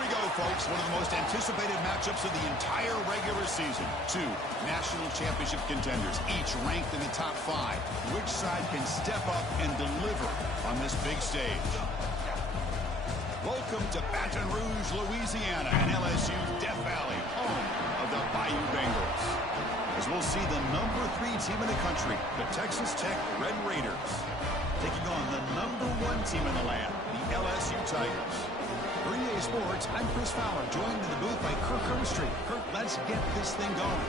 we go, folks. One of the most anticipated matchups of the entire regular season. Two national championship contenders, each ranked in the top 5. Which side can step up and deliver on this big stage? Welcome to Baton Rouge, Louisiana, and LSU's Death Valley, home of the Bayou Bengals. As we'll see the number 3 team in the country, the Texas Tech Red Raiders, taking on the number 1 team in the land, the LSU Tigers. For EA Sports, I'm Chris Fowler, joined in the booth by Kirk Herbstreit. Kirk, let's get this thing going.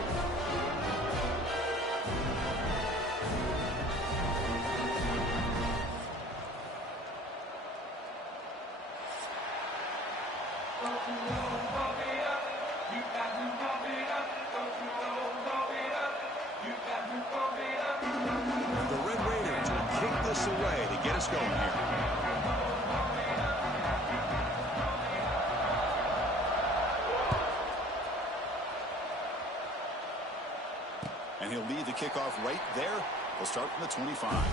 The Red Raiders will kick this away to get us going here. And he'll lead the kickoff right there. We'll start from the 25.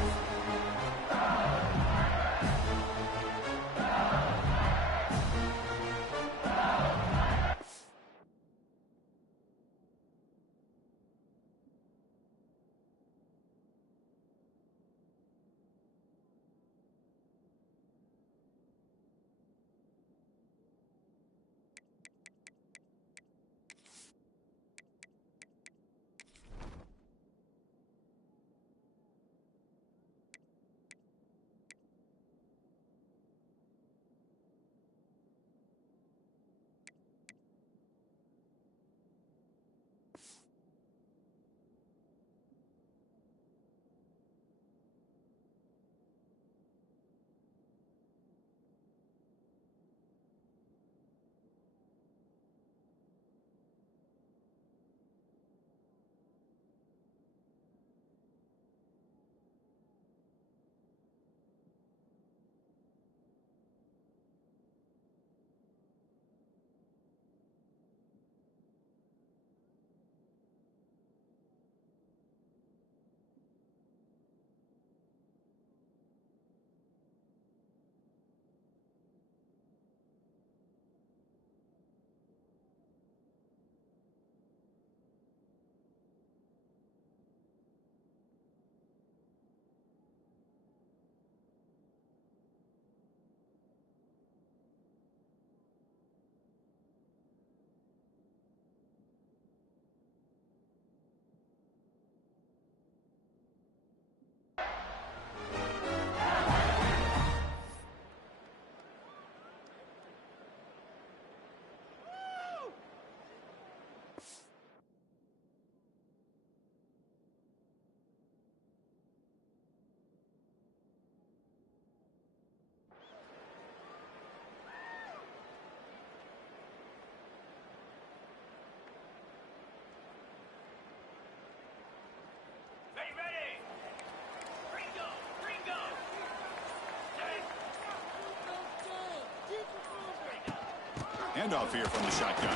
Handoff here from the shotgun.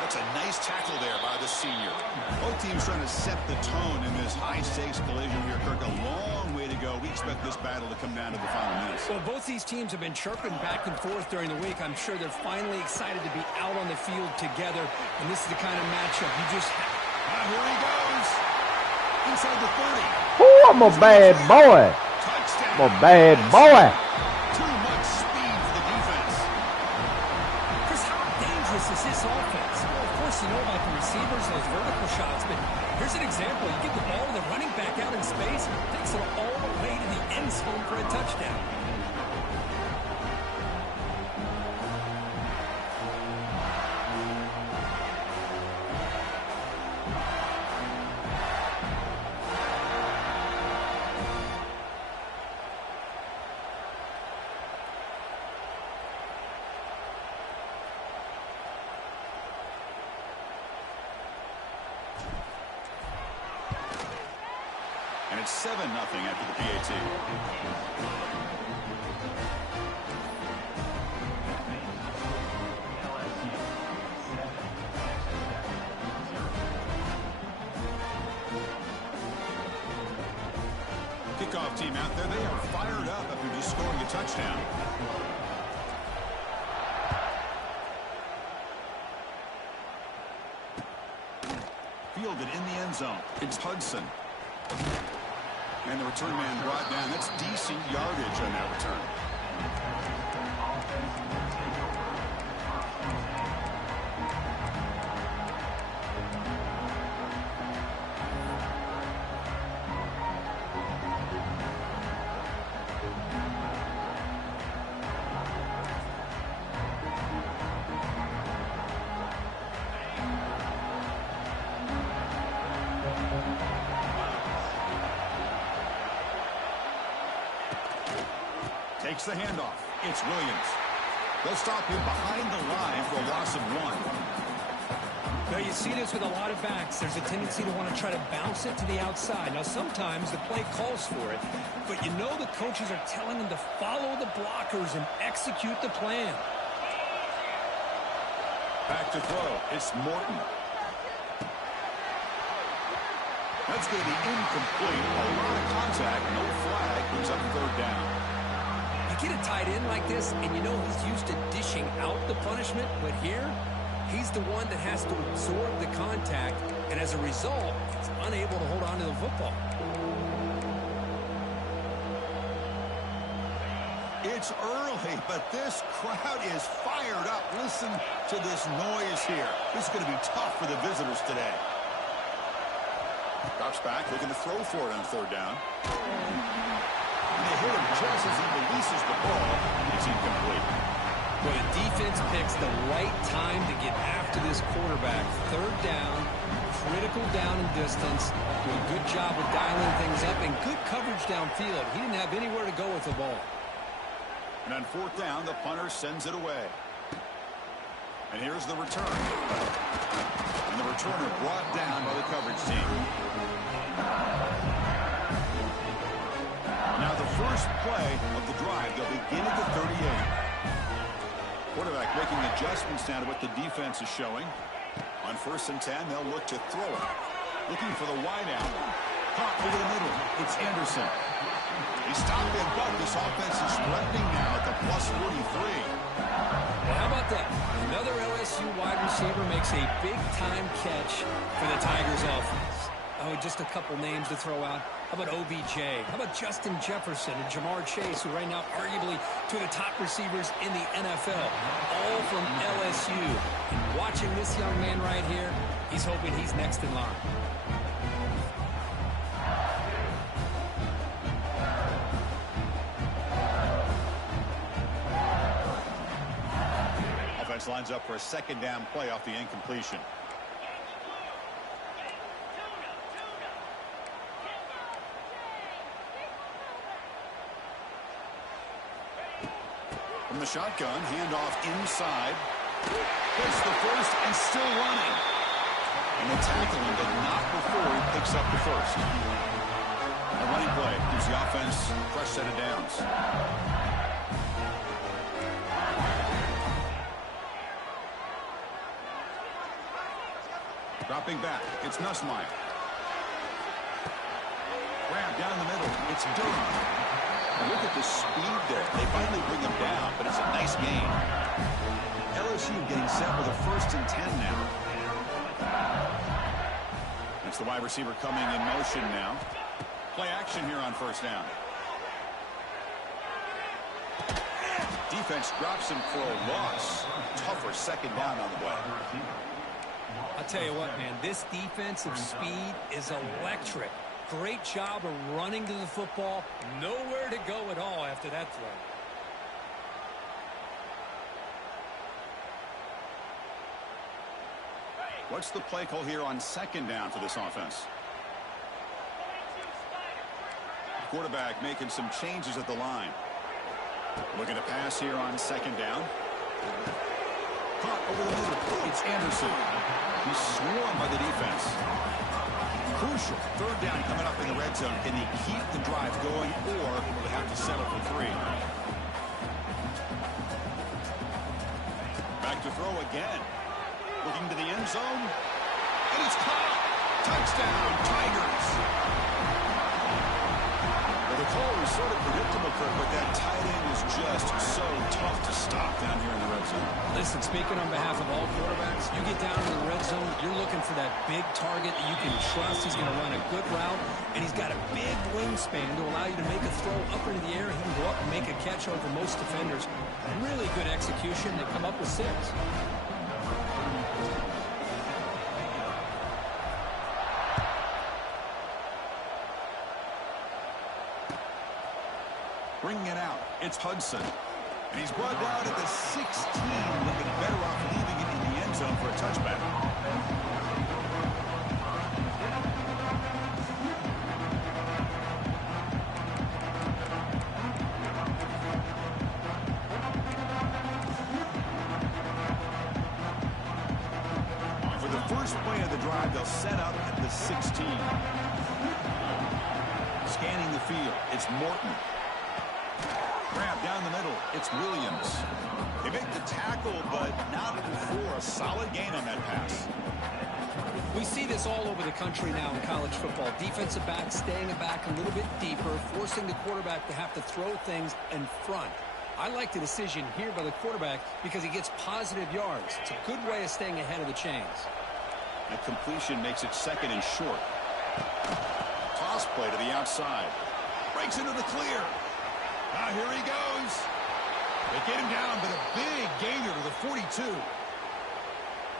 That's a nice tackle there by the senior. Both teams trying to set the tone in this high-stakes collision here, Kirk. A long way to go. We expect this battle to come down to the final minutes. Well, both these teams have been chirping back and forth during the week. I'm sure they're finally excited to be out on the field together, and this is the kind of matchup you just have. Here he goes. Inside the 30. Oh, I'm a bad boy. Touchdown. I'm a bad boy. Too much speed for the defense. Chris, how dangerous is this offense? Well, of course, you know about the receivers, those vertical shots, but here's an example. You get the ball, the running back out in space, takes it all the way to the end zone for a touchdown. And it's 7-0 after the PAT. Kickoff team out there, they are fired up after just scoring a touchdown. fielded in the end zone. It's Hudson. And the return man brought down. That's decent yardage on that return. Takes the handoff. It's Williams. They'll stop him behind the line for a loss of 1. Now, you see this with a lot of backs. There's a tendency to want to try to bounce it to the outside. Now, sometimes the play calls for it, but you know the coaches are telling them to follow the blockers and execute the plan. Back to throw. It's Morton. That's going to be incomplete. A lot of contact. No flag. Brings up 3rd down. You get a tight end like this, and you know he's used to dishing out the punishment, but here, he's the one that has to absorb the contact, and as a result, he's unable to hold on to the football. It's early, but this crowd is fired up. Listen to this noise here. This is going to be tough for the visitors today. Drops back, looking to throw for it on 3rd down. They hit him just as he releases the ball. It's incomplete. Well, the defense picks the right time to get after this quarterback. 3rd down, critical down and distance. Do a good job of dialing things up and good coverage downfield. He didn't have anywhere to go with the ball. And on 4th down, the punter sends it away. And here's the return. And the returner brought down by the coverage team. Now the first play of the drive, they'll begin at the 38. Quarterback making adjustments now to what the defense is showing. On 1st and 10, they'll look to throw it. Looking for the wide out. Caught over the middle. It's Anderson. He stopped it, but this offense is threatening now at the plus 43. Well, how about that? Another LSU wide receiver makes a big-time catch for the Tigers offense. Oh, just a couple names to throw out. How about OBJ? How about Justin Jefferson and Jamar Chase, who right now arguably two of the top receivers in the NFL, all from LSU. And watching this young man right here, he's hoping he's next in line. Offense lines up for a 2nd down play off the incompletion. From the shotgun, handoff inside. Gets the first and still running. And the tackling, but not before he picks up the first. A running play gives the offense a fresh set of downs. Dropping back, it's Nussmeier. Grab down the middle, it's Durham. Look at the speed there. They finally bring him down, but it's a nice gain. LSU getting set with a 1st and 10 now. It's the wide receiver coming in motion now. Play action here on 1st down. Defense drops him for a loss. Tougher 2nd down on the way. I'll tell you what, man, this defensive speed is electric. Great job of running to the football. Nowhere to go at all after that throw. What's the play call here on 2nd down for this offense? Quarterback making some changes at the line. Looking to pass here on 2nd down. Caught over the middle. It's Anderson. He's swarmed by the defense. Crucial 3rd down coming up in the red zone. Can he keep the drive going, or will they have to settle for 3? Back to throw again. Looking to the end zone. And it's caught. Touchdown, Tigers. Well, the call was sort of predictable, Kirk, but that tight end is just so tough to stop down here in the red zone. Listen, and speaking on behalf of all quarterbacks, you get down to the red zone, you're looking for that big target that you can trust. He's going to run a good route, and he's got a big wingspan to allow you to make a throw up into the air. He can go up and make a catch over most defenders. Really good execution. They come up with 6. Bringing it out, it's Hudson. And he's brought down at the 16, looking better off leaving it in the end zone for a touchback. For the first play of the drive, they'll set up at the 16. Scanning the field, it's Morton. Grab down the middle, it's Williams. They make the tackle, but not before a solid gain on that pass. We see this all over the country now in college football. Defensive backs staying back a little bit deeper, forcing the quarterback to have to throw things in front. I like the decision here by the quarterback because he gets positive yards. It's a good way of staying ahead of the chains. That completion makes it 2nd and short. Toss play to the outside. Breaks into the clear. Now here he goes. They get him down, but a big gainer to the 42.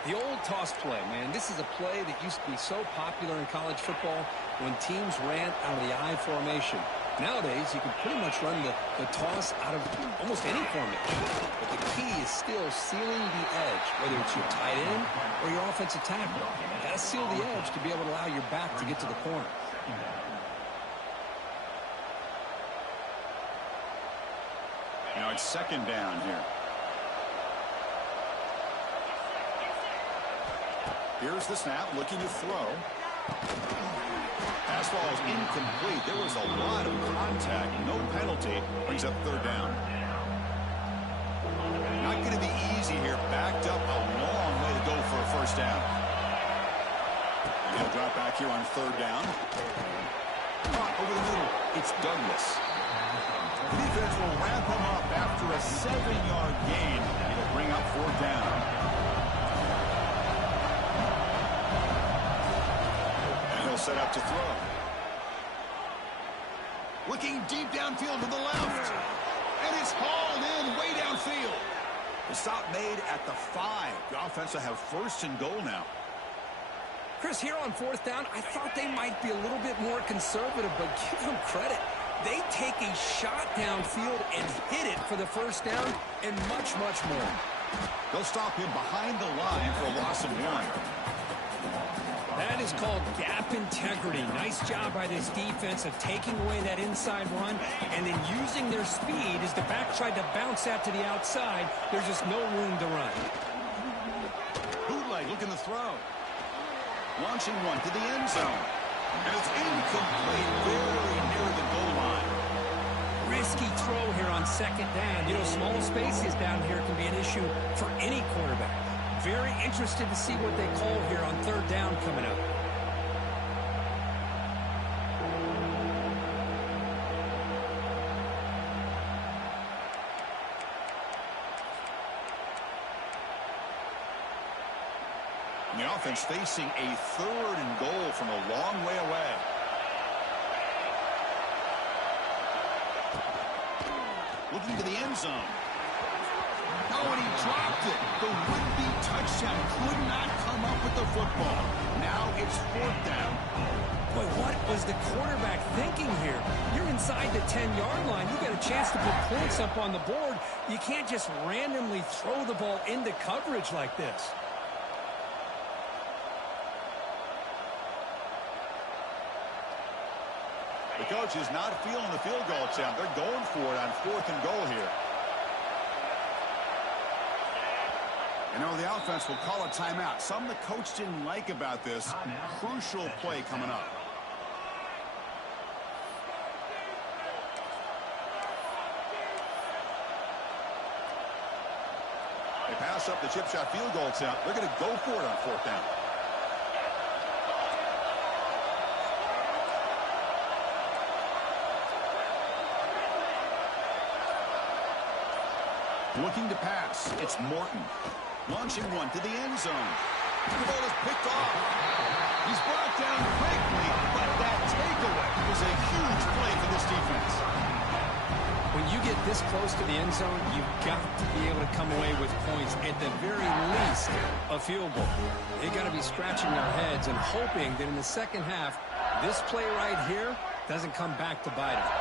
The old toss play, man. This is a play that used to be so popular in college football when teams ran out of the I formation. Nowadays, you can pretty much run the toss out of almost any formation. But the key is still sealing the edge, whether it's your tight end or your offensive tackle. You got to seal the edge to be able to allow your back to get to the corner. Now it's 2nd down here. Here's the snap, looking to throw. Pass ball is incomplete. There was a lot of contact. No penalty. Brings up 3rd down. Not going to be easy here. Backed up a long way to go for a 1st down. And he'll drop back here on 3rd down. Caught over the middle. It's Douglas. The defense will wrap him up after a 7-yard gain. It'll bring up 4th down. And he'll set up to throw. Looking deep downfield to the left. And it's hauled in way downfield. The stop made at the 5. The offense will have 1st and goal now. Chris, here on 4th down, I thought they might be a little bit more conservative, but give them credit. They take a shot downfield and hit it for the 1st down and much, much more. They'll stop him behind the line for a loss of 1. That is called gap integrity. Nice job by this defense of taking away that inside run and then using their speed as the back tried to bounce that to the outside. There's just no room to run. Bootleg looking to throw. Launching one to the end zone. And it's incomplete, very near the goal line. Risky throw here on 2nd down. You know, small spaces down here can be an issue for any quarterback. Very interested to see what they call here on 3rd down coming up. And the offense facing a 3rd and goal from a long way away. Looking to the end zone. Oh, and he dropped it. The would-be touchdown could not come up with the football. Now it's 4th down. Boy, what was the quarterback thinking here? You're inside the 10-yard line. You got a chance to put points up on the board. You can't just randomly throw the ball into coverage like this. The coach is not feeling the field goal attempt. They're going for it on 4th and goal here. You know, the offense will call a timeout. Something the coach didn't like about this. Crucial play coming up. They pass up the chip shot field goal attempt. They're going to go for it on 4th down. Looking to pass. It's Morton. Launching one to the end zone. The ball is picked off. He's brought down quickly, but that takeaway is a huge play for this defense. When you get this close to the end zone, you've got to be able to come away with points, at the very least, a field goal. They got to be scratching their heads and hoping that in the second half, this play right here doesn't come back to bite them.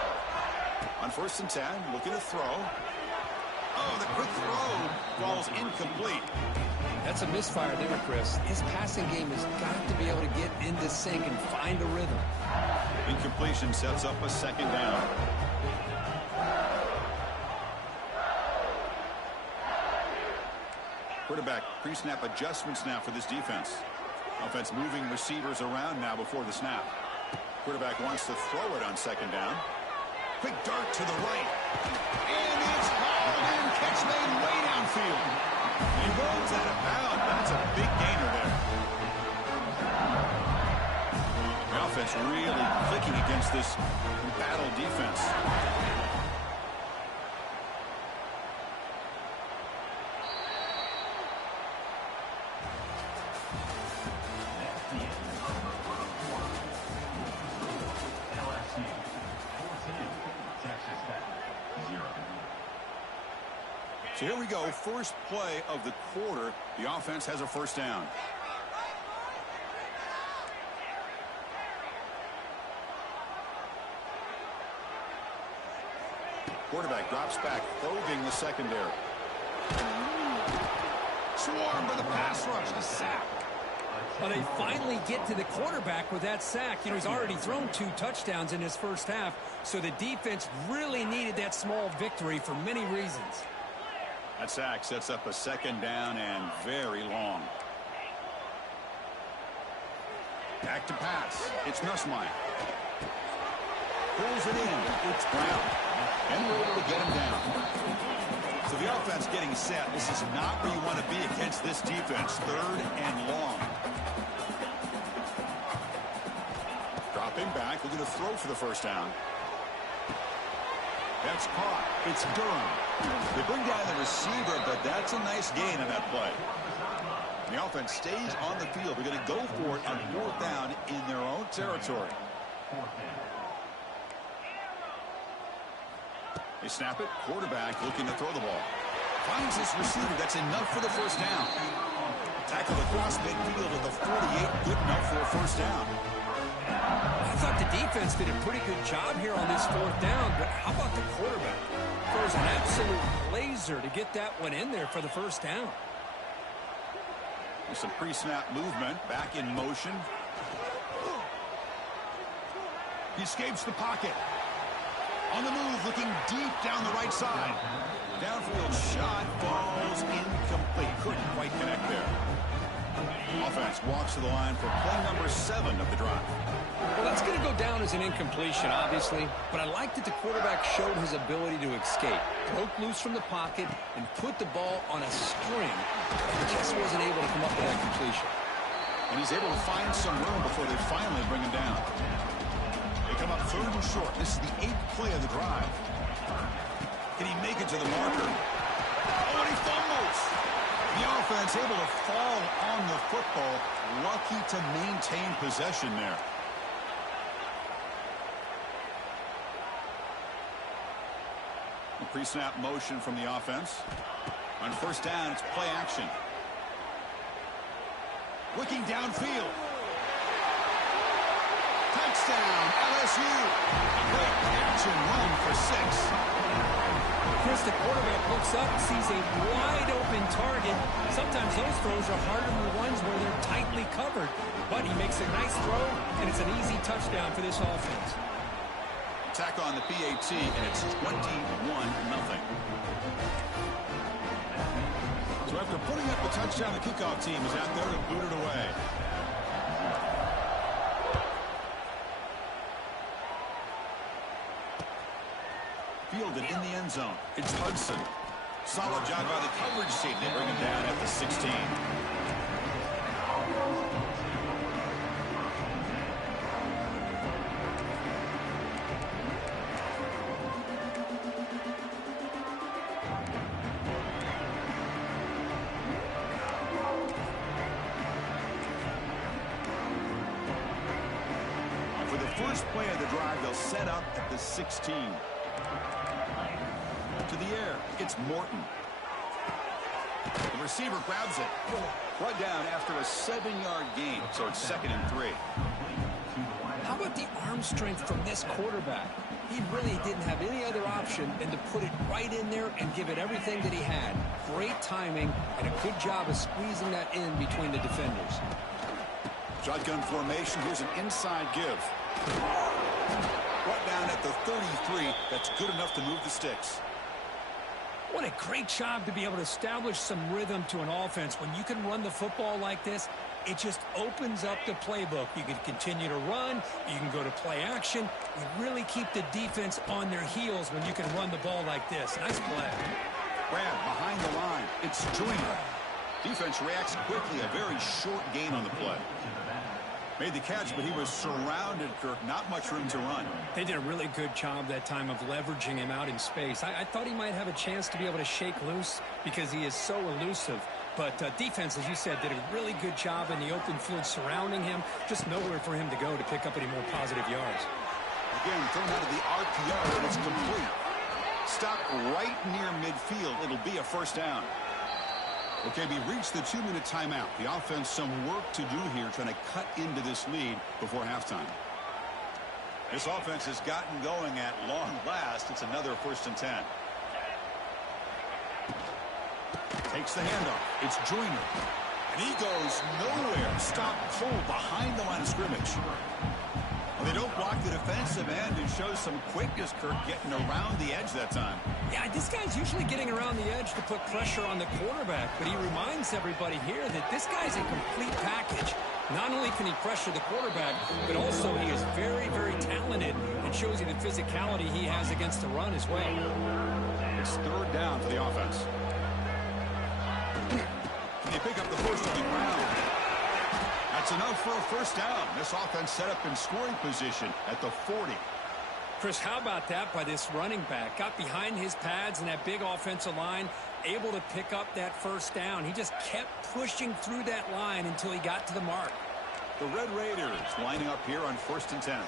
On 1st and 10, looking to throw. Oh, the quick throw falls incomplete. That's a misfire there, Chris. His passing game has got to be able to get into sync and find a rhythm. Incompletion sets up a 2nd down. Quarterback pre-snap adjustments now for this defense. Offense moving receivers around now before the snap. Quarterback wants to throw it on 2nd down. Quick dart to the right. And it's hauled in. Catch made way downfield. He rolls out of bounds. That's a big gainer there. The offense really clicking against this battle defense. So here we go, first play of the quarter. The offense has a 1st down. Quarterback drops back, probing the secondary. Swarmed by the pass rush, a sack. Well, they finally get to the quarterback with that sack. You know, he's already thrown 2 touchdowns in his first half, so the defense really needed that small victory for many reasons. That sack sets up a 2nd down and very long. Back to pass. It's Nussmeier. Pulls it in. It's Brown. And we're able to get him down. So the offense getting set. This is not where you want to be against this defense. 3rd and long. Dropping back. Looking to throw for the 1st down. That's caught. It's Durham. They bring down the receiver, but that's a nice gain on that play. The offense stays on the field. They're going to go for it on 4th down in their own territory. They snap it. Quarterback looking to throw the ball. Finds his receiver. That's enough for the 1st down. Tackle across midfield at the 48. Good enough for a 1st down. I thought the defense did a pretty good job here on this 4th down, but how about the quarterback? Throws an absolute laser to get that one in there for the 1st down. There's some pre-snap movement, back in motion. He escapes the pocket. On the move, looking deep down the right side. Downfield shot falls incomplete. Couldn't quite connect there. Offense walks to the line for play number 7 of the drive. Well, that's going to go down as an incompletion, obviously, but I like that the quarterback showed his ability to escape. Broke loose from the pocket and put the ball on a string. Just wasn't able to come up with that completion. And he's able to find some room before they finally bring him down. They come up 3rd and short. This is the 8th play of the drive. Can he make it to the marker? Oh, and he fumbles. The offense able to fall on the football. Lucky to maintain possession there. A pre-snap motion from the offense. On 1st down, it's play action. Looking downfield. Touchdown, LSU. Quick catch and run for 6. Chris, the quarterback looks up, sees a wide-open target. Sometimes those throws are harder than the ones where they're tightly covered. But he makes a nice throw, and it's an easy touchdown for this offense. Tack on the PAT, and it's 21-0. So after putting up the touchdown, the kickoff team is out there to boot it away. Fielded in the end zone. It's Hudson. Solid job by the coverage team. They bring him down at the 16. first play of the drive, they'll set up at the 16. To the air, it's Morton. The receiver grabs it. Brought down after a 7-yard gain, so it's 2nd and 3. How about the arm strength from this quarterback? He really didn't have any other option than to put it right in there and give it everything that he had. Great timing and a good job of squeezing that in between the defenders. Shotgun formation. Here's an inside give. Brought down at the 33. That's good enough to move the sticks. What a great job to be able to establish some rhythm to an offense. When you can run the football like this, it just opens up the playbook. You can continue to run. You can go to play action. You really keep the defense on their heels when you can run the ball like this. Nice play. Grab behind the line. It's Joyner. Defense reacts quickly. A very short gain on the play. Made the catch, but he was surrounded, Kirk. Not much room to run. They did a really good job that time of leveraging him out in space. I thought he might have a chance to be able to shake loose because he is so elusive. But defense, as you said, did a really good job in the open field surrounding him. Just nowhere for him to go to pick up any more positive yards. Again, thrown out of the RPO, and it's complete. Stopped right near midfield. It'll be a first down. Okay, we reached the 2-minute timeout. The offense some work to do here, trying to cut into this lead before halftime. This offense has gotten going at long last. It's another 1st and 10. Takes the handoff. It's Joyner. And he goes nowhere. Stop pulled behind the line of scrimmage. Well, they don't block the defensive end and shows some quickness, Kirk, getting around the edge that time. Yeah, this guy's usually getting around the edge to put pressure on the quarterback, but he reminds everybody here that this guy's a complete package. Not only can he pressure the quarterback, but also he is very, very talented and shows you the physicality he has against the run as well. It's 3rd down for the offense. Can they pick up the first on the ground? That's enough for a first down. This offense set up in scoring position at the 40. Chris, how about that by this running back? Got behind his pads and that big offensive line, able to pick up that first down. He just kept pushing through that line until he got to the mark. The Red Raiders lining up here on 1st and 10.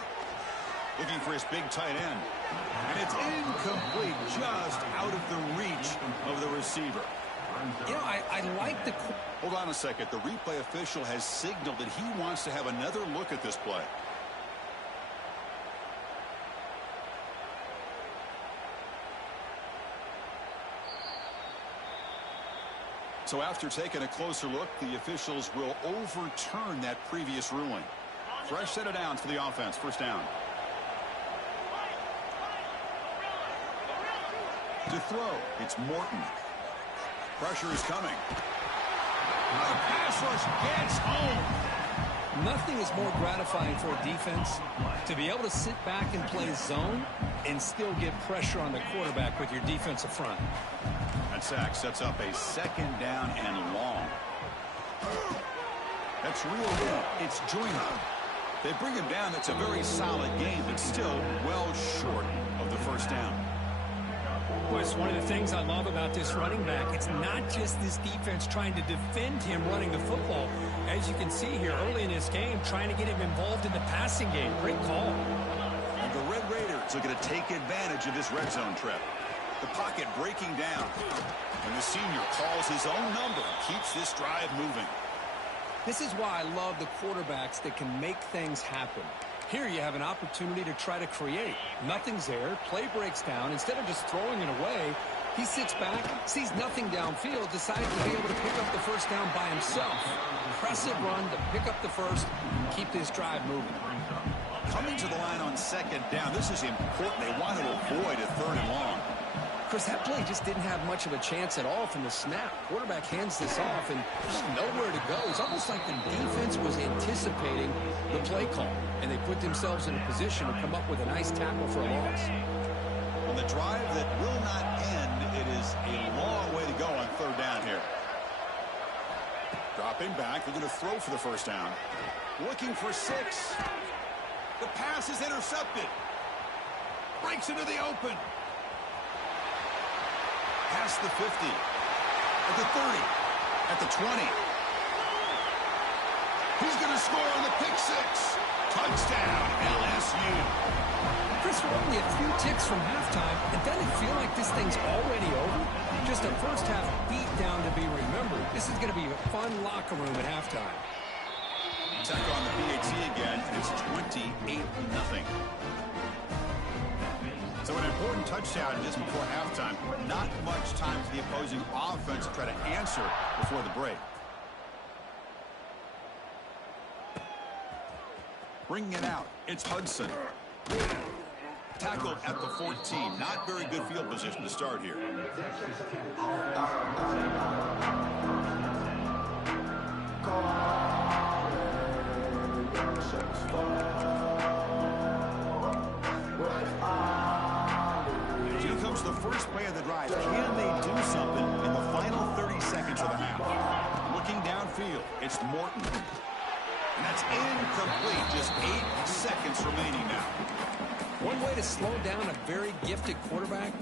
Looking for his big tight end. And it's incomplete, just out of the reach of the receiver. You know, I like the... Hold on a second. The replay official has signaled that he wants to have another look at this play. So after taking a closer look, the officials will overturn that previous ruling. Fresh set of downs for the offense. First down. To throw, it's Morton. Pressure is coming. The pass rush gets home. Nothing is more gratifying for a defense to be able to sit back and play zone and still get pressure on the quarterback with your defensive front. That sack sets up a 2nd down and long. That's real good. It's Joyner. They bring him down. That's a very solid game, but still well short of the first down. Well, it's one of the things I love about this running back. It's not just this defense trying to defend him running the football. As you can see here early in this game, trying to get him involved in the passing game. Great call. And the Red Raiders are going to take advantage of this red zone trip. The pocket breaking down. And the senior calls his own number and keeps this drive moving. This is why I love the quarterbacks that can make things happen. Here you have an opportunity to try to create. Nothing's there. Play breaks down. Instead of just throwing it away, he sits back, sees nothing downfield, decides to be able to pick up the first down by himself. Impressive run to pick up the first and keep this drive moving. Coming to the line on 2nd down. This is important. They want to avoid a 3rd and long. Chris, that play just didn't have much of a chance at all from the snap. Quarterback hands this off, and there's nowhere to go. It's almost like the defense was anticipating the play call, and they put themselves in a position to come up with a nice tackle for a loss. On the drive that will not end, it is a long way to go on 3rd down here. Dropping back, they're going to throw for the first down. Looking for 6. The pass is intercepted. Breaks into the open. Past the 50, at the 30, at the 20. He's going to score on the pick six. Touchdown, LSU. Chris, we're only a few ticks from halftime, and doesn't it feel like this thing's already over? Just a first-half beatdown to be remembered. This is going to be a fun locker room at halftime. Check on the PAT again, and it's 28-0. So an important touchdown just before halftime. Not much time for the opposing offense to try to answer before the break. Bringing it out, it's Hudson. Tackled at the 14. Not very good field position to start here. Here comes the first play of the drive. Can they do something in the final 30 seconds of the half? Looking downfield, it's Morton. And that's incomplete. Just 8 seconds remaining now. One way to slow down a very gifted quarterback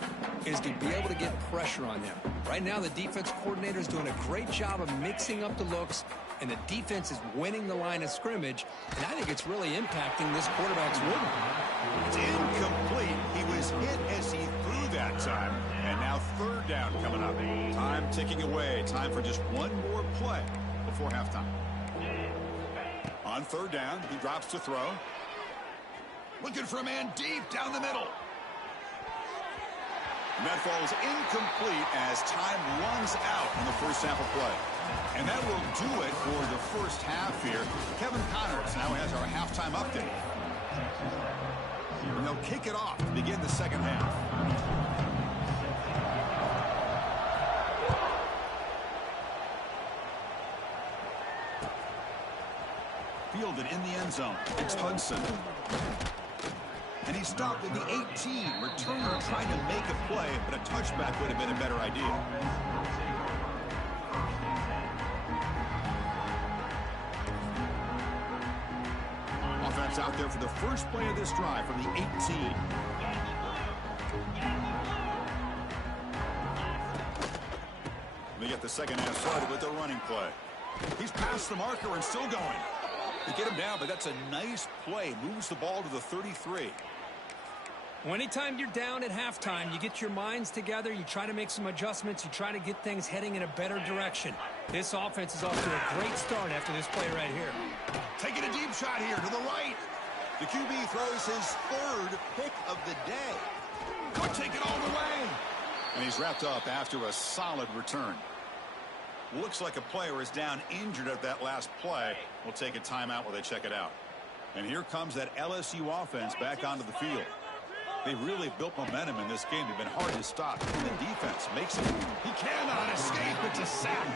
is to be able to get pressure on him. Right now, the defense coordinator is doing a great job of mixing up the looks, and the defense is winning the line of scrimmage, and I think it's really impacting this quarterback's rhythm. It's incomplete. He was hit as he threw that time, and now third down coming up. Time ticking away. Time for just one more play before halftime. On third down, he drops to throw. Looking for a man deep down the middle. And that falls incomplete as time runs out in the first half of play. And that will do it for the first half here. Kevin Connors now has our halftime update. And they'll kick it off to begin the second half. Fielded in the end zone. It's Hudson. And he stopped at the 18. Returner trying to make a play, but a touchback would have been a better idea. Offense out there for the first play of this drive from the 18. They get the second half started with a running play. He's past the marker and still going. They get him down, but that's a nice play. Moves the ball to the 33. Well, anytime you're down at halftime, you get your minds together, you try to make some adjustments, you try to get things heading in a better direction. This offense is off to a great start after this play right here. Taking a deep shot here to the right. The QB throws his third pick of the day. Could take it all the way. And he's wrapped up after a solid return. Looks like a player is down injured at that last play. We'll take a timeout while they check it out. And here comes that LSU offense back onto the field. They really built momentum in this game. They've been hard to stop. And the defense makes it. He cannot escape. It's a sack.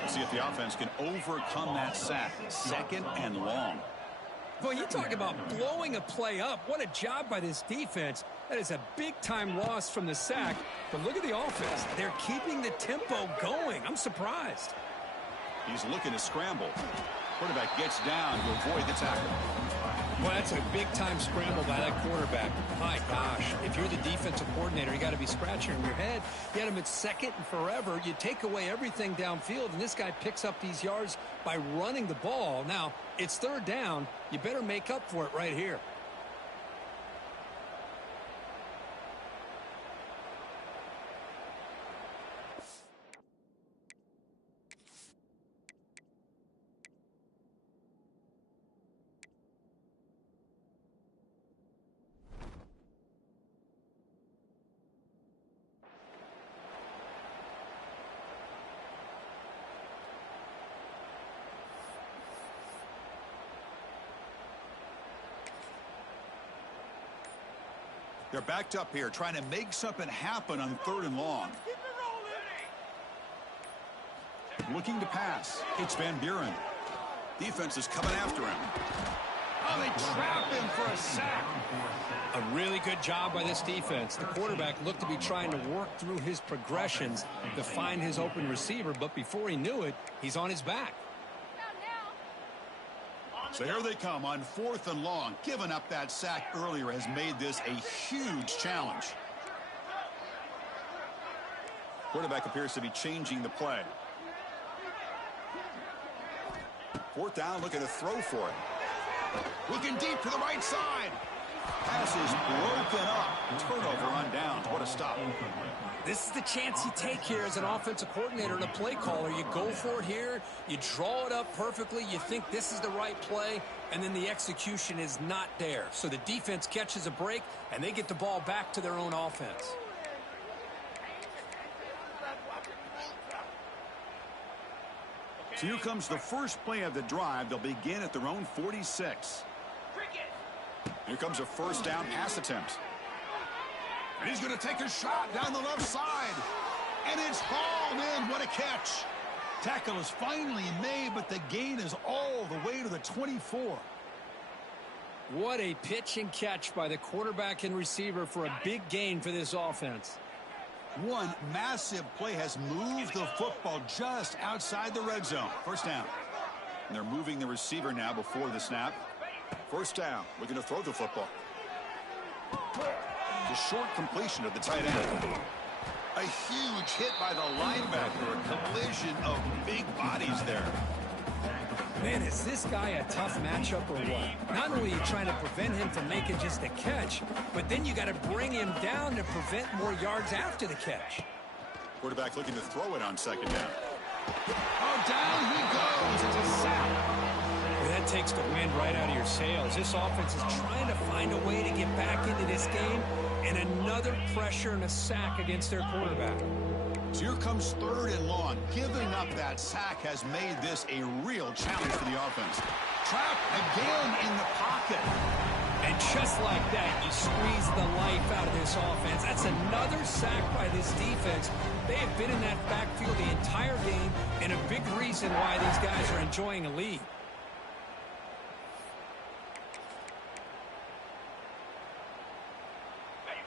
We'll see if the offense can overcome that sack. Second and long. Well, you talk about blowing a play up. What a job by this defense. That is a big-time loss from the sack. But look at the offense. They're keeping the tempo going. I'm surprised. He's looking to scramble. Quarterback gets down to avoid the tackle. Well, that's a big-time scramble by that quarterback. My gosh, if you're the defensive coordinator, you got to be scratching your head. You had him at second and forever. You take away everything downfield, and this guy picks up these yards by running the ball. Now, it's third down. You better make up for it right here. They're backed up here, trying to make something happen on third and long. Looking to pass. It's Van Buren. Defense is coming after him. Oh, they trap him for a sack. A really good job by this defense. The quarterback looked to be trying to work through his progressions to find his open receiver, but before he knew it, he's on his back. So here they come on fourth and long. Giving up that sack earlier has made this a huge challenge. Quarterback appears to be changing the play. Fourth down, looking to throw for it. Looking deep to the right side. Pass is broken up. Turnover on downs. What a stop. This is the chance you take here as an offensive coordinator and a play caller. You go for it here. You draw it up perfectly. You think this is the right play, and then the execution is not there. So the defense catches a break, and they get the ball back to their own offense. So here comes the first play of the drive. They'll begin at their own 46. Here comes a first down pass attempt. And he's going to take a shot down the left side. And it's hauled in. What a catch. Tackle is finally made, but the gain is all the way to the 24. What a pitch and catch by the quarterback and receiver for a big gain for this offense. One massive play has moved the football just outside the red zone. First down. And they're moving the receiver now before the snap. First down. Looking to throw the football. The short completion of the tight end. A huge hit by the linebacker. A collision of big bodies there. Man, is this guy a tough matchup or what? Not only are you trying to prevent him from making just a catch, but then you got to bring him down to prevent more yards after the catch. Quarterback looking to throw it on second down. Oh, down he goes. It's a sack. Well, that takes the wind right out of your sails. This offense is trying to find a way to get back into this game, and another pressure and a sack against their quarterback. So here comes third and long. Giving up that sack has made this a real challenge for the offense. Trapped again in the pocket. And just like that, you squeeze the life out of this offense. That's another sack by this defense. They have been in that backfield the entire game, and a big reason why these guys are enjoying a lead.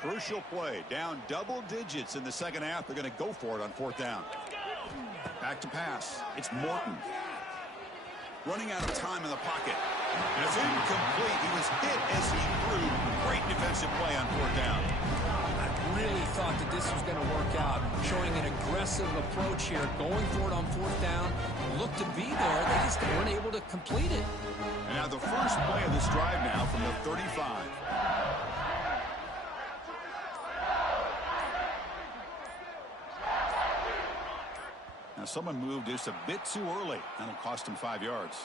Crucial play. Down double digits in the second half. They're going to go for it on fourth down. Back to pass. It's Morton. Running out of time in the pocket. And it's incomplete. He was hit as he threw. Great defensive play on fourth down. I really thought that this was going to work out. Showing an aggressive approach here. Going for it on fourth down. Looked to be there. They just weren't able to complete it. And now the first play of this drive now from the 35. Now someone moved just a bit too early. That'll cost him 5 yards.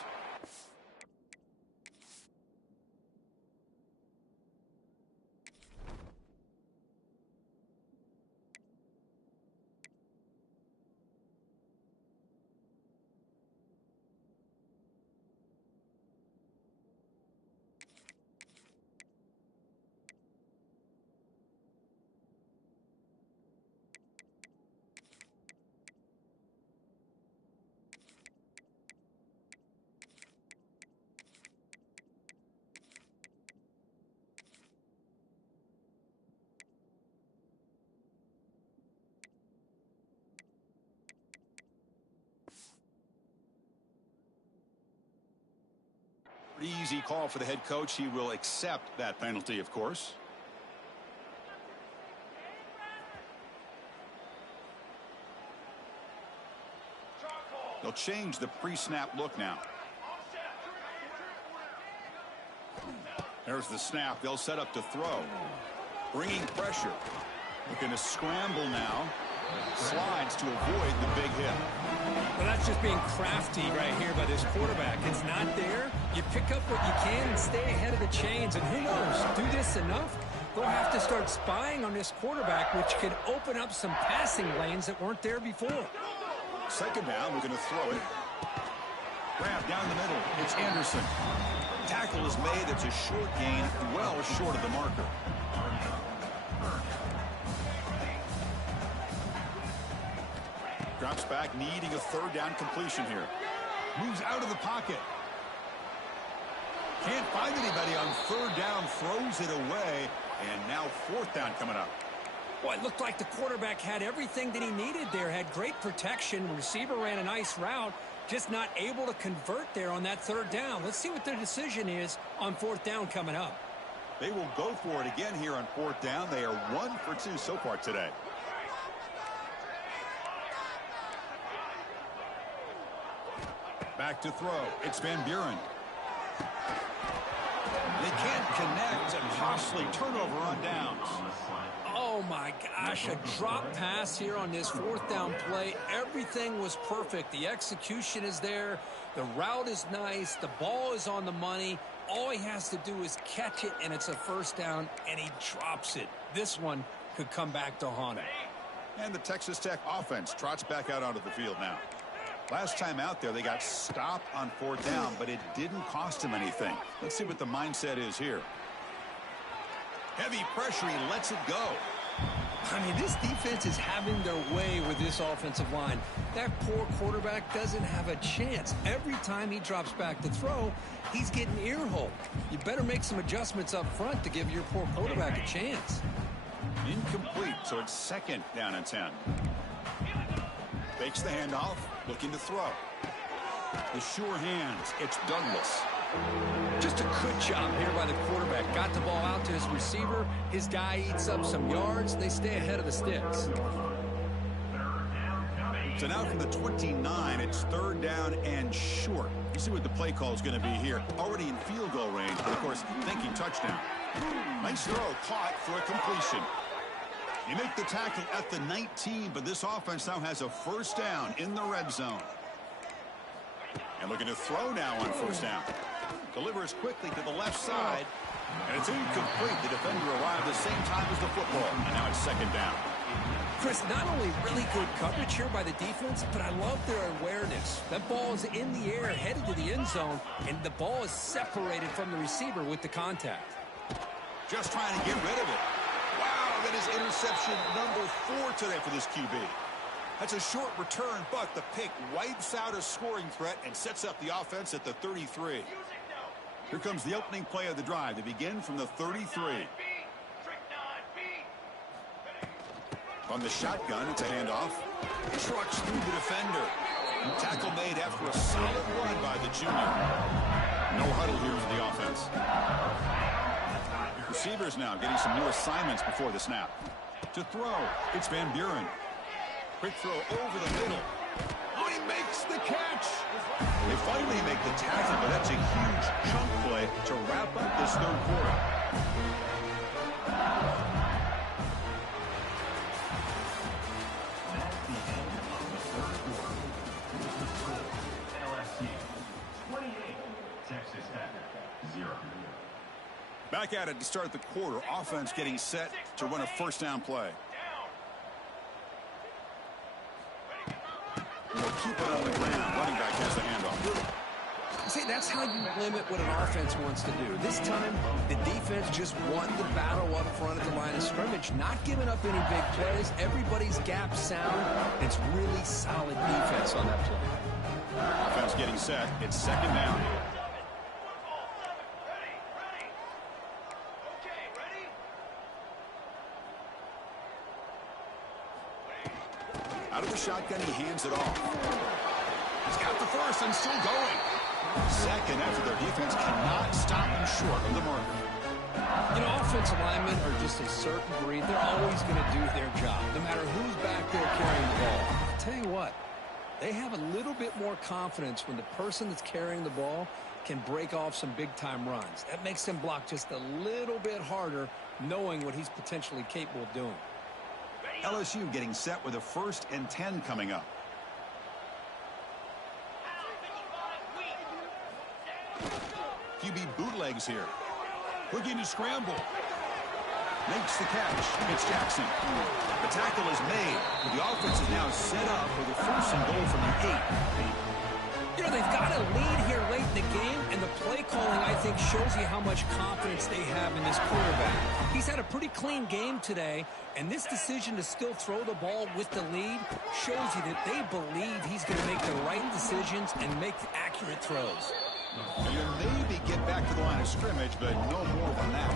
Pretty easy call for the head coach. He will accept that penalty, of course. They'll change the pre-snap look now. There's the snap. They'll set up to throw. Bringing pressure. Looking to scramble now. Slides to avoid the big hit. Well, that's just being crafty right here by this quarterback. It's not there. You pick up what you can and stay ahead of the chains. And who knows, do this enough, they'll have to start spying on this quarterback, which could open up some passing lanes that weren't there before. Second down, we're going to throw it. Grab down the middle. It's Anderson. Tackle is made. It's a short gain, well short of the marker. Drops back, needing a third down completion here. Moves out of the pocket. Can't find anybody on third down, throws it away, and now fourth down coming up. Boy, it looked like the quarterback had everything that he needed there, had great protection. Receiver ran a nice route, just not able to convert there on that third down. Let's see what their decision is on fourth down coming up. They will go for it again here on fourth down. They are 1 for 2 so far today. Back to throw. It's Van Buren. They can't connect, and costly turnover on downs. Oh, my gosh, a drop pass here on this fourth down play. Everything was perfect. The execution is there. The route is nice. The ball is on the money. All he has to do is catch it, and it's a first down, and he drops it. This one could come back to haunt him. And the Texas Tech offense trots back out onto the field now. Last time out there, they got stopped on fourth down, but it didn't cost him anything. Let's see what the mindset is here. Heavy pressure, he lets it go. I mean, this defense is having their way with this offensive line. That poor quarterback doesn't have a chance. Every time he drops back to throw, he's getting ear-holed. You better make some adjustments up front to give your poor quarterback a chance. Incomplete, so it's second down and 10. Fakes the handoff, looking to throw. The sure hands, it's Douglas. Just a good job here by the quarterback. Got the ball out to his receiver. His guy eats up some yards. They stay ahead of the sticks. So now from the 29, it's third down and short. You see what the play call is going to be here. Already in field goal range, but of course, thinking touchdown. Nice throw, caught for a completion. You make the tackle at the 19, but this offense now has a first down in the red zone. And looking to throw now on first down. Delivers quickly to the left side, and it's incomplete. The defender arrived at the same time as the football, and now it's second down. Chris, not only really good coverage here by the defense, but I love their awareness. That ball is in the air, headed to the end zone, and the ball is separated from the receiver with the contact. Just trying to get rid of it. Wow, that is interception number 4 today for this QB. That's a short return, but the pick wipes out a scoring threat and sets up the offense at the 33. Here comes the opening play of the drive. They begin from the 33. From the shotgun, it's a handoff. Trucks through the defender. Tackle made after a solid run by the junior. No huddle here for the offense. Receivers now getting some new assignments before the snap. To throw, it's Van Buren. Quick throw over the middle. Oh, he makes the catch. They finally make the tackle, but that's a huge chunk play to wrap up this third quarter. Back at it to start the quarter. Offense getting set to run a first down play. They'll keep it on the ground. Running back has the handoff. See, that's how you limit what an offense wants to do. This time, the defense just won the battle up front at the line of scrimmage, not giving up any big plays. Everybody's gap sound. It's really solid defense on that play. Offense getting set. It's second down. Out of the shotgun, he hands it off. He's got the first and still going. Second after their defense cannot stop him short of the marker. You know, offensive linemen are just a certain breed. They're always going to do their job, no matter who's back there carrying the ball. I'll tell you what, they have a little bit more confidence when the person that's carrying the ball can break off some big-time runs. That makes them block just a little bit harder, knowing what he's potentially capable of doing. LSU getting set with a 1st and 10 coming up. QB bootlegs here. Looking to scramble. Makes the catch. It's Jackson. The tackle is made. But the offense is now set up for the 1st and goal from the 8. You know, they've got a lead here late in the game, and the play calling, I think, shows you how much confidence they have in this quarterback. He's had a pretty clean game today, and this decision to still throw the ball with the lead shows you that they believe he's going to make the right decisions and make accurate throws. You'll maybe get back to the line of scrimmage, but no more than that.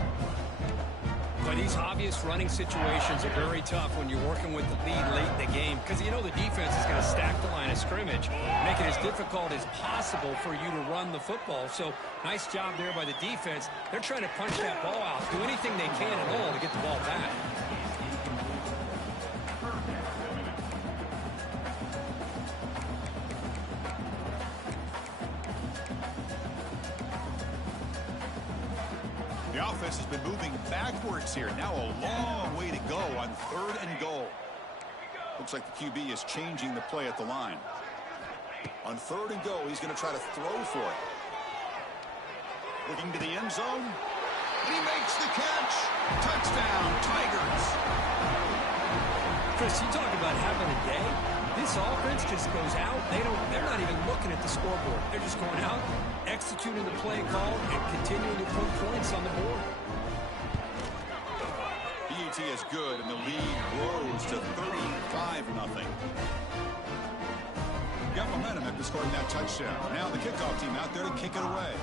But these obvious running situations are very tough when you're working with the lead late in the game, because you know the defense is going to stack the line of scrimmage, make it as difficult as possible for you to run the football. So nice job there by the defense. They're trying to punch that ball out, do anything they can at all to get the ball back. The offense has been moving backwards here. Now a long way to go on 3rd and goal. Looks like the QB is changing the play at the line. On 3rd and goal, he's going to try to throw for it. Looking to the end zone. And he makes the catch. Touchdown, Tigers. Chris, you talk about having a day. This offense just goes out. They're not even looking at the scoreboard. They're just going out, executing the play call, and continuing to put points on the board. PAT is good, and the lead grows to 35-0. Got momentum after scoring that touchdown. Now the kickoff team out there to kick it away.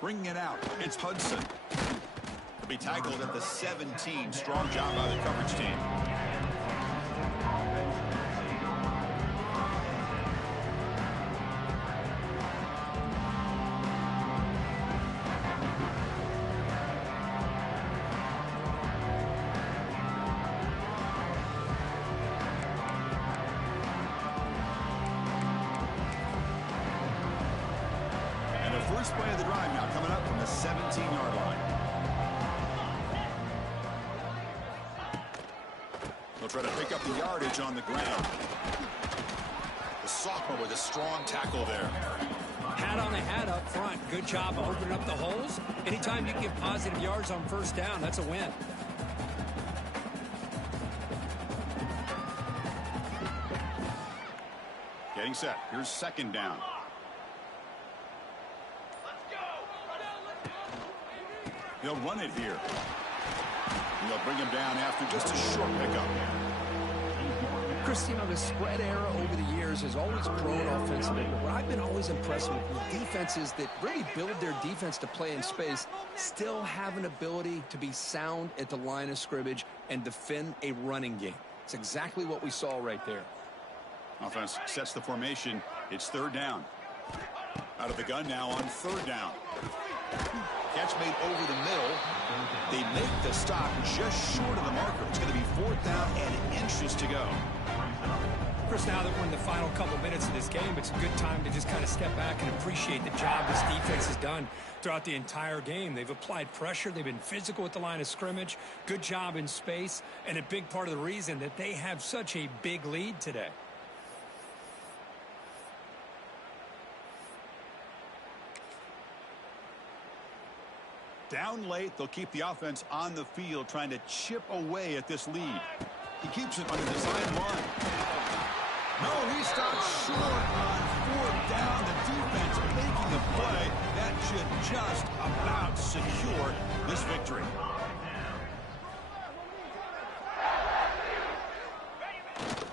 Bringing it out, it's Hudson. He'll be tackled at the 17. Strong job by the coverage team. First play of the drive now coming up from the 17-yard line. They'll try to pick up the yardage on the ground. The sophomore with a strong tackle there. Hat on a hat up front. Good job of opening up the holes. Anytime you get positive yards on first down, that's a win. Getting set. Here's 2nd down. They'll run it here. And they'll bring him down after just a short pickup. Chris, you know, the spread era over the years has always grown offensively. But what I've been always impressed with defenses that really build their defense to play in space still have an ability to be sound at the line of scrimmage and defend a running game. It's exactly what we saw right there. Offense sets the formation. It's 3rd down. Out of the gun now on 3rd down. Catch made over the middle. They make the stop just short of the marker. It's going to be 4th down and inches to go. Chris, now that we're in the final couple minutes of this game, it's a good time to just kind of step back and appreciate the job this defense has done throughout the entire game. They've applied pressure. They've been physical at the line of scrimmage. Good job in space. And a big part of the reason that they have such a big lead today. Down late, they'll keep the offense on the field trying to chip away at this lead. He keeps it on the design line. No, he stops short on 4th down. The defense making the play. That should just about secure this victory.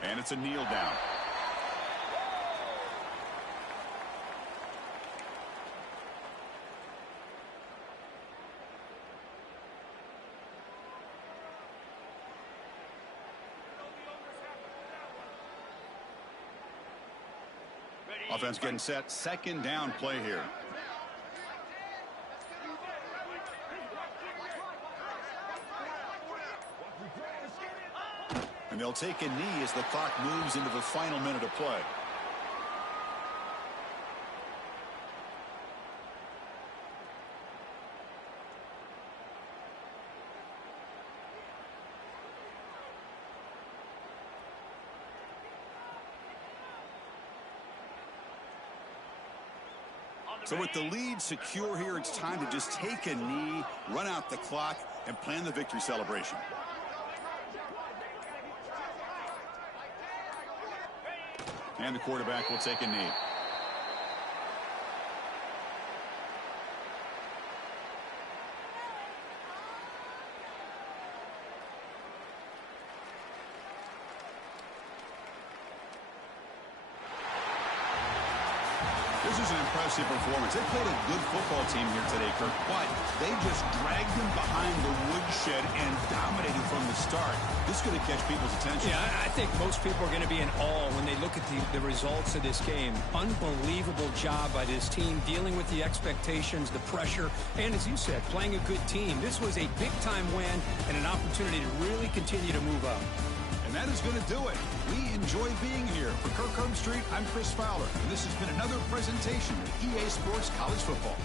And it's a kneel down. Offense getting set. 2nd down play here. And they'll take a knee as the clock moves into the final minute of play. So with the lead secure here, it's time to just take a knee, run out the clock, and plan the victory celebration. And the quarterback will take a knee. This is an impressive performance. They played a good football team here today, Kirk, but they just dragged them behind the woodshed and dominated from the start. This is going to catch people's attention. Yeah, I think most people are going to be in awe when they look at the results of this game. Unbelievable job by this team dealing with the expectations, the pressure, and as you said, playing a good team. This was a big-time win and an opportunity to really continue to move up. And that is going to do it. We enjoy being here. For Kirk Herbstreit, I'm Chris Fowler. And this has been another presentation of EA Sports College Football.